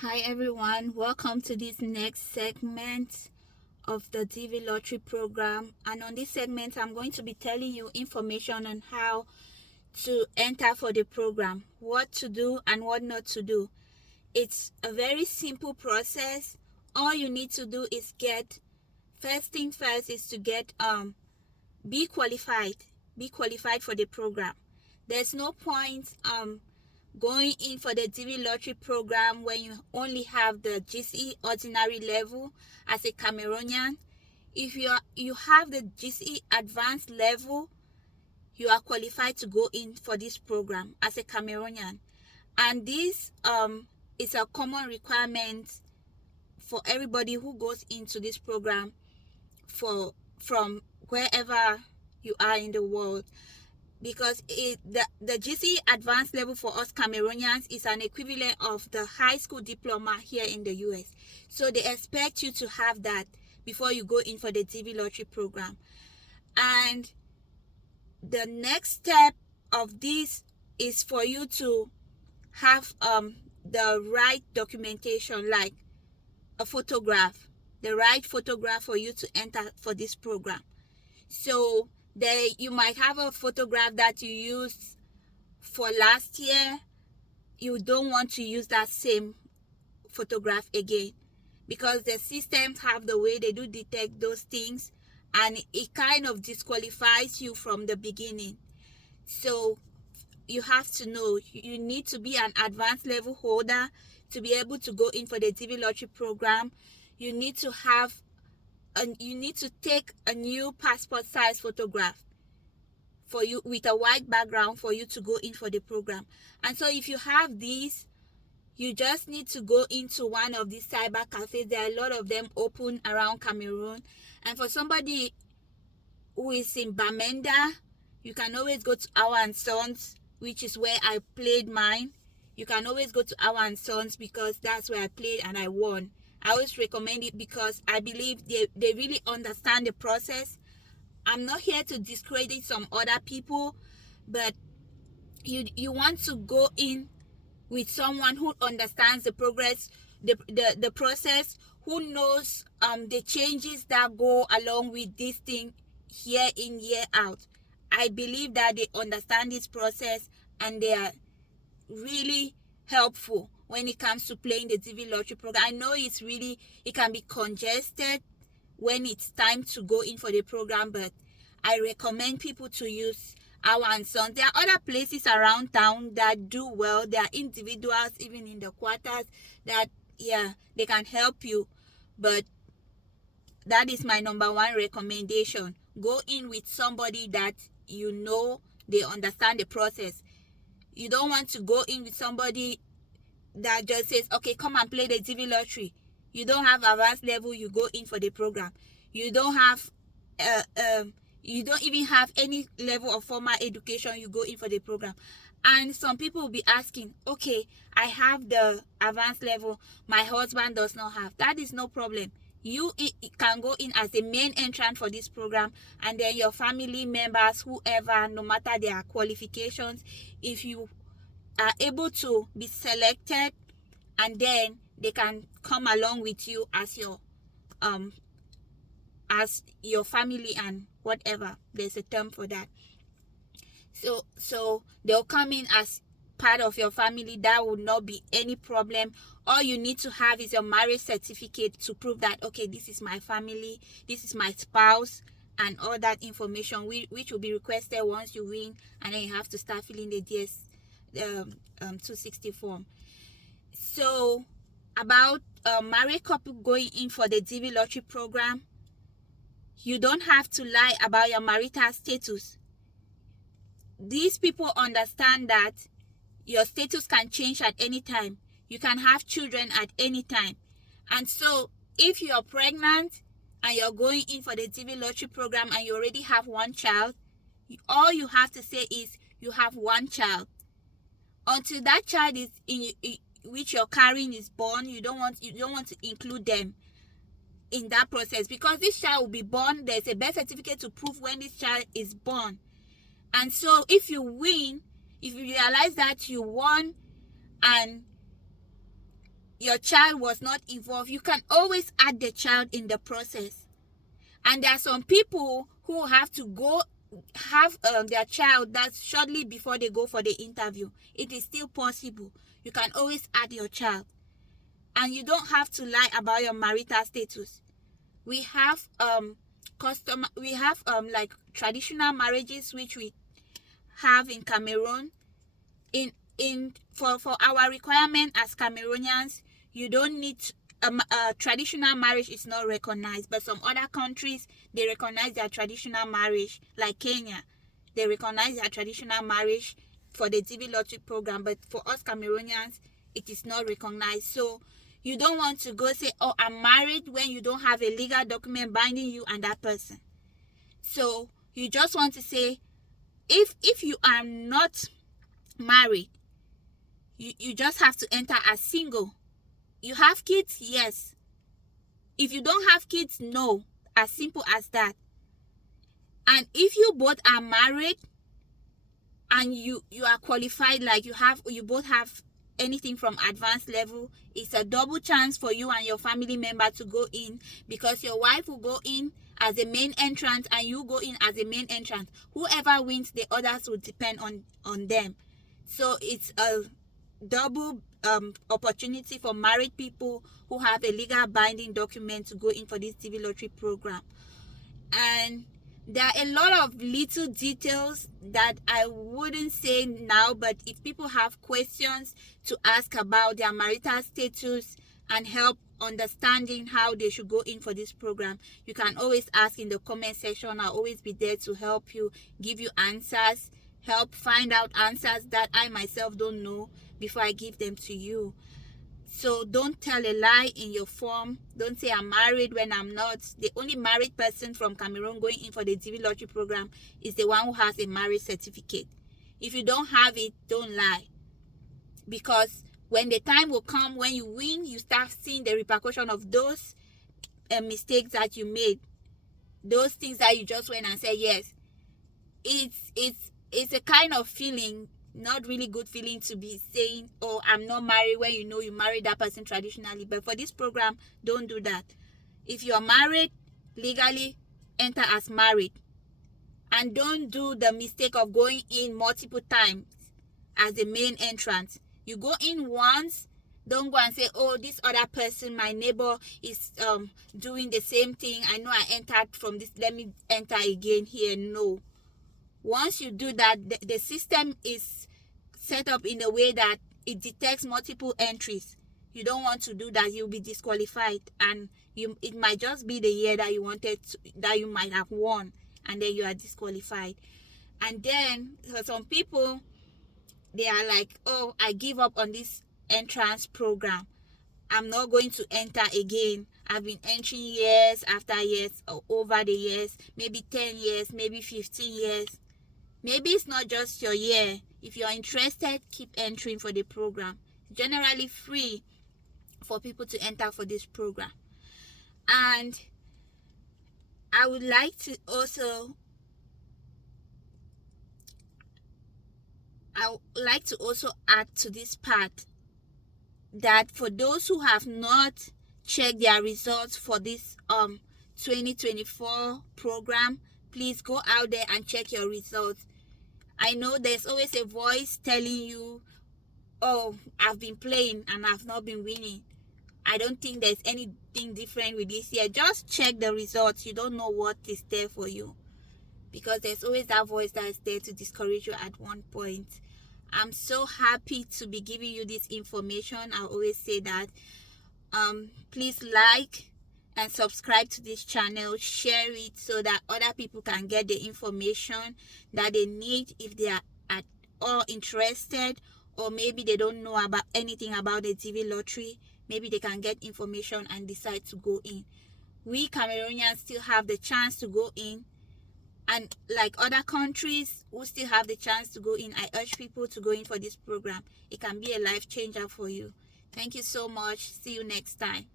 Hi everyone, welcome to this next segment of the DV Lottery program. And on this segment, I'm going to be telling you information on how to enter for the program, what to do and what not to do. It's a very simple process. All you need to do is first thing first is to be qualified. Be qualified for the program. There's no point going in for the DV Lottery program when you only have the GCE ordinary level as a Cameroonian. If you have the GCE advanced level, you are qualified to go in for this program as a Cameroonian. And this is a common requirement for everybody who goes into this program from wherever you are in the world, because the GCE advanced level for us Cameroonians is an equivalent of the high school diploma here in the US. So they expect you to have that before you go in for the DV Lottery program. And the next step of this is for you to have the right documentation, like a photograph, the right photograph for you to enter for this program. So you might have a photograph that you used for last year. You don't want to use that same photograph again, because the systems have the way they do detect those things, and it kind of disqualifies you from the beginning. So you have to know you need to be an advanced level holder to be able to go in for the DV Lottery program. You need to take a new passport size photograph for you with a white background for you to go in for the program. And so if you have these, you just need to go into one of these cyber cafes. There are a lot of them open around Cameroon. And for somebody who is in Bamenda, you can always go to Awa and Sons, which is where I played mine. You can always go to Awa and Sons because that's where I played and I won. I always recommend it because I believe they really understand the process. I'm not here to discredit some other people, but you want to go in with someone who understands the process, who knows the changes that go along with this thing year in, year out. I believe that they understand this process and they are really helpful when it comes to playing the DV Lottery program. I know it can be congested when it's time to go in for the program, but I recommend people to use Awa and Sons. There are other places around town that do well. There are individuals even in the quarters that they can help you, but that is my number one recommendation. Go in with somebody that you know they understand the process. You don't want to go in with somebody that just says, okay, come and play the DV Lottery. You don't have advanced level, you go in for the program. You don't have you don't even have any level of formal education, you go in for the program. And some people will be asking, okay, I have the advanced level, my husband does not have. That is no problem. You can go in as the main entrant for this program, and then your family members, whoever, no matter their qualifications, if you are able to be selected, and then they can come along with you as your family and whatever. There's a term for that. So they'll come in as part of your family. That would not be any problem. All you need to have is your marriage certificate to prove that, okay, this is my family, this is my spouse, and all that information which will be requested once you win, and then you have to start filling the DS 260 form. So about married couple going in for the DV Lottery program, you don't have to lie about your marital status. These people understand that your status can change at any time. You can have children at any time. And so if you're pregnant and you're going in for the DV Lottery program and you already have one child, all you have to say is you have one child. Until that child is which you're carrying is born, you don't want to include them in that process, because this child will be born. There's a birth certificate to prove when this child is born. And so if you win, if you realize that you won and your child was not involved, you can always add the child in the process. And there are some people who have to go have their child that's shortly before they go for the interview. It is still possible. You can always add your child. And you don't have to lie about your marital status. We have like traditional marriages which we have in Cameroon. For our requirement as Cameroonians, you don't need traditional marriage is not recognized, but some other countries, they recognize their traditional marriage, like Kenya. They recognize their traditional marriage for the DV lottery program, but for us Cameroonians, it is not recognized. So you don't want to go say, oh, I'm married, when you don't have a legal document binding you and that person. So you just want to say, if you are not married, you just have to enter as single. You have kids? Yes. If you don't have kids, no. As simple as that. And if you both are married and you are qualified, like you both have anything from advanced level, it's a double chance for you and your family member to go in, because your wife will go in as a main entrant and you go in as a main entrant. Whoever wins, the others will depend on them. So it's a double opportunity for married people who have a legal binding document to go in for this DV lottery program. And there are a lot of little details that I wouldn't say now, but if people have questions to ask about their marital status and help understanding how they should go in for this program, you can always ask in the comment section. I'll always be there to help you, give you answers, help find out answers that I myself don't know before I give them to you. So don't tell a lie in your form. Don't say I'm married when I'm not. The only married person from Cameroon going in for the DV lottery program is the one who has a marriage certificate. If you don't have it, don't lie. Because when the time will come, when you win, you start seeing the repercussion of those mistakes that you made. Those things that you just went and said yes. It's a kind of feeling, not really good feeling, to be saying, oh, I'm not married, when you know you married that person traditionally. But for this program, don't do that. If you're married legally, enter as married. And don't do the mistake of going in multiple times as the main entrant. You go in once, don't go and say, oh, this other person, my neighbor, is doing the same thing. I know I entered from this, let me enter again here. No. Once you do that, the system is set up in a way that it detects multiple entries. You don't want to do that. You'll be disqualified, and it might just be the year that you wanted to, that you might have won, and then you are disqualified. And then for some people, they are like, oh, I give up on this entrance program. I'm not going to enter again. I've been entering years after years, or over the years, maybe 10 years, maybe 15 years. Maybe it's not just your year. If you're interested, keep entering for the program. It's generally free for people to enter for this program. And I would like to also add to this part that for those who have not checked their results for this 2024 program, please go out there and check your results. I know there's always a voice telling you, oh, I've been playing and I've not been winning. I don't think there's anything different with this year. Just check the results. You don't know what is there for you, because there's always that voice that is there to discourage you at one point. I'm so happy to be giving you this information. I always say that. Please like and subscribe to this channel, share it so that other people can get the information that they need if they are at all interested, or maybe they don't know about anything about the DV lottery. Maybe they can get information and decide to go in. We Cameroonians still have the chance to go in, and like other countries who still have the chance to go in, I urge people to go in for this program. It can be a life changer for you. Thank you so much. See you next time.